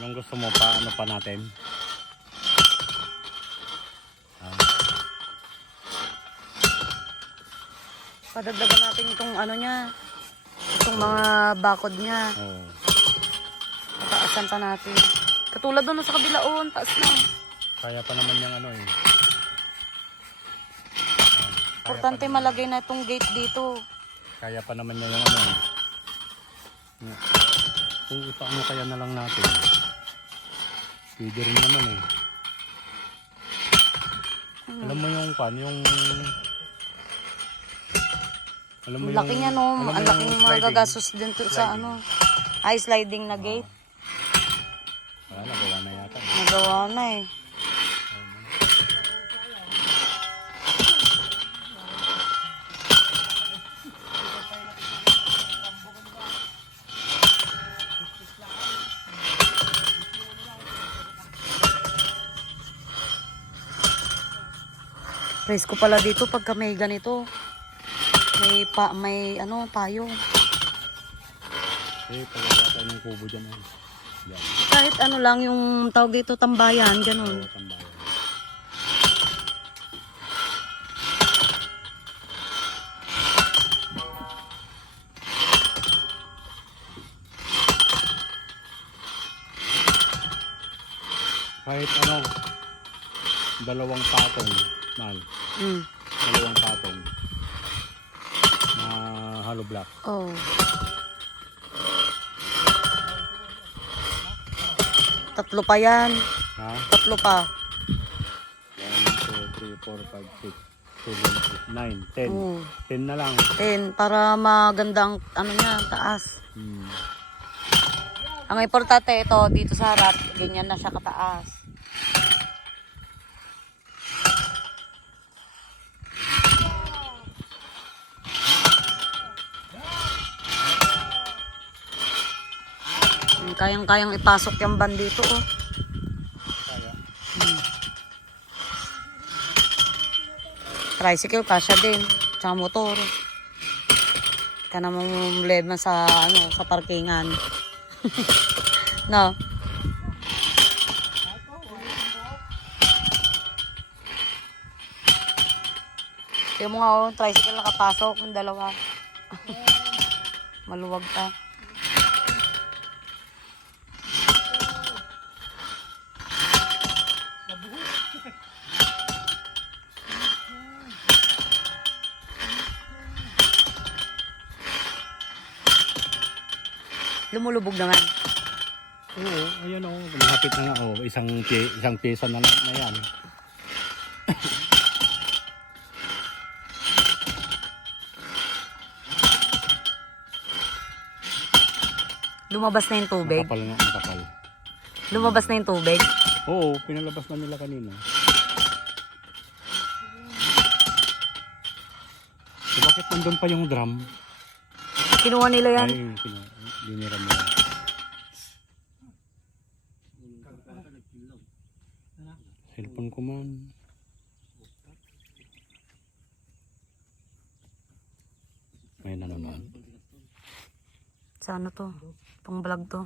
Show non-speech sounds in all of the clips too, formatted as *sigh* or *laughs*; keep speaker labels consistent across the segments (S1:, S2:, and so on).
S1: Anong gusto mo pa? Ano pa natin? Ah,
S2: Padagdagan natin itong ano niya. Itong mga bakod niya.
S1: oo.
S2: Pataasan pa natin. Katulad doon sa kabilaon. Taas na.
S1: Kaya pa naman yung ano eh. Ah, kaya
S2: Importante
S1: pa naman-
S2: malagay na itong gate dito.
S1: Kaya pa naman yung ano. eh. Kung ipaano kaya na lang natin. Pwede rin naman eh. Alam mo yung pan, yung... Alam mo
S2: Ang laki niya no.
S1: alam mo
S2: Ang
S1: yung
S2: laking
S1: sliding?
S2: magagastos din to sa
S1: Sliding.
S2: ano. Ay, sliding na gate.
S1: Wala, nagawa na yata.
S2: Nagawa na eh. Presko pala dito pagka may ganito. May pa, may ano, payo.
S1: Eh, tayo ng kubo dyan eh. Yan.
S2: Kahit ano lang yung tawag dito tambayan, ganun.
S1: Oo, tambayan. Kahit ano, dalawang patong, mahal.
S2: Mm.
S1: Dalawang patong na hollow block.
S2: Oh. Tatlo pa yan.
S1: Ha?
S2: Tatlo pa.
S1: 1, 2, 3, 4, 5, 6, 7, 8, 9, 10.
S2: Oo.
S1: 10 na lang.
S2: Ten, para maganda ang ano niya, taas.
S1: Hmm.
S2: Ang importante ito, dito sa harap, ganyan na siya kataas. Hmm, Kayang-kayang ipasok yung van dito, oh.
S1: Kaya.
S2: Hmm. Tricycle, kasya din. Tsaka motor. Ka namang problema sa, ano, sa parkingan. *laughs* no? Yung mga oh, tricycle nakapasok, yung dalawa. *laughs* Maluwag pa. Lumulubog naman.
S1: Oo, ayan o. Malapit na nga o. Isang, isang pyesa na, na, na yan.
S2: Lumabas na yung tubig.
S1: Makapal nga, makapal.
S2: Lumabas na yung tubig.
S1: Oo, pinalabas na nila kanina. So, bakit nandun pa yung drum?
S2: Kinuha nila yan.
S1: Ay, pina, dinira mo. Cellphone ko man. May nanonood.
S2: Sa ano to? Pang vlog to.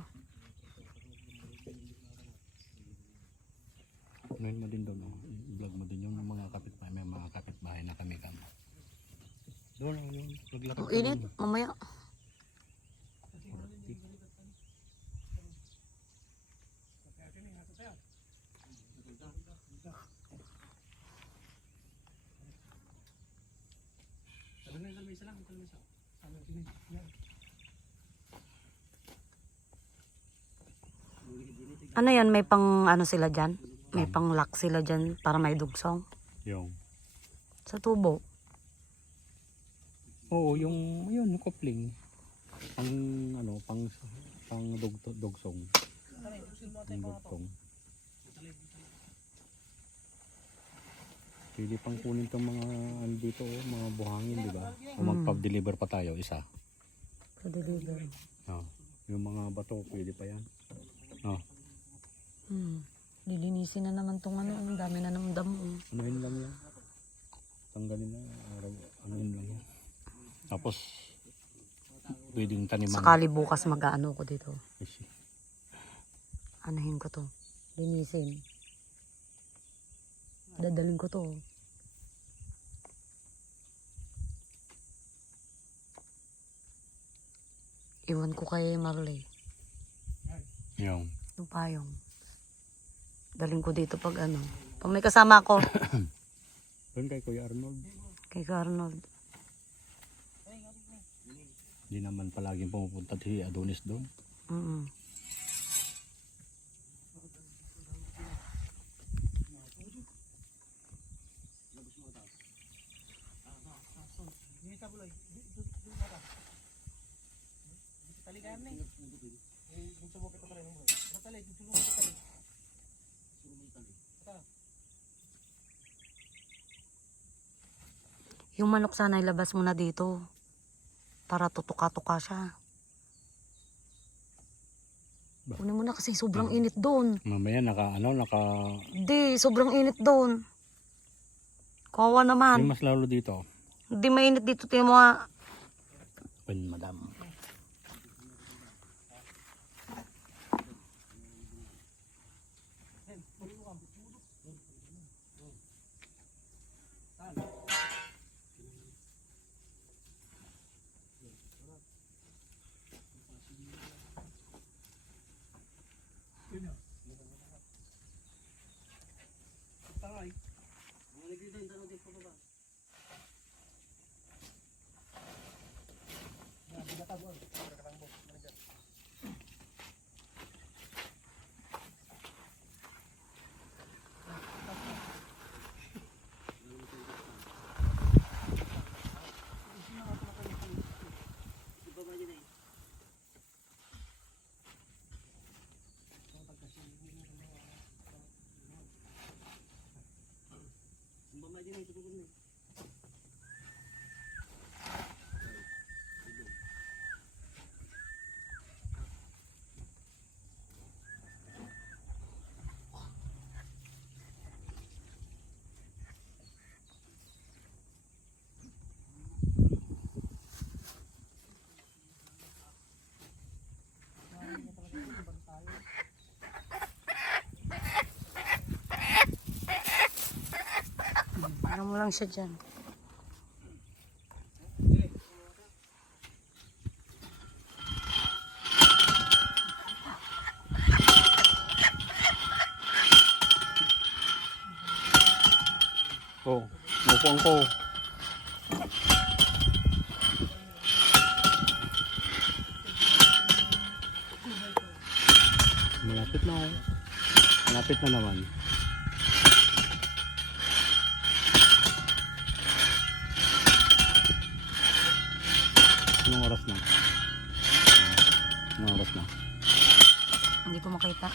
S1: Ngayon mo din doon, oh. vlog mo din yung mga kapitbahay, may mga kapitbahay na kami kamo. Doon, oh, yun. Naglakad
S2: Ang
S1: ka
S2: init.
S1: doon.
S2: Mamaya. Ano yan? May pang ano sila dyan? May pang lock sila dyan para may dugsong?
S1: Yung.
S2: Sa tubo.
S1: Oo, yung, yun, yung coupling. Pang, ano, pang, pang dog, dogsong. Pang dogsong. Pwede pang kunin itong mga, ano dito, oh, mga buhangin, di ba? O
S2: Mm.
S1: magpa-deliver pa tayo, isa.
S2: Sa delivery.
S1: Oh, yung mga bato, pwede pa yan. Oh,
S2: Hmm. Lilinisin na naman tong ano. Ang dami na ng damo.
S1: anuhin lang yan. Tanggalin na, araw, anuhin lang yan. Tapos, pwedeng taniman.
S2: Sakali bukas mag-ano ko dito.
S1: Kasi,
S2: Anahin ko to. Linisin. Dadalhin ko to. Iwan ko kay Marley.
S1: Yung.
S2: Yung payong. Daling ko dito pag ano. Pag may kasama ako. *coughs*
S1: Doon kay Kuya Arnold.
S2: kay Arnold.
S1: Hindi naman palaging pumupunta si Adonis doon.
S2: Mm Yung manok sana ilabas mo na dito. Para tutuka-tuka siya.
S1: Ba-
S2: Kunin mo na kasi sobrang init doon.
S1: Mamaya naka ano, naka...
S2: Hindi, sobrang init doon. Kawa naman.
S1: mas lalo dito.
S2: Hindi mainit dito. Tingnan mo
S1: madam.
S2: Ano mo lang siya dyan.
S1: Oh, mupuan ko. Malapit na oh. Malapit na naman. Anong oras na? Ah, Anong oras na?
S2: Hindi ko makita.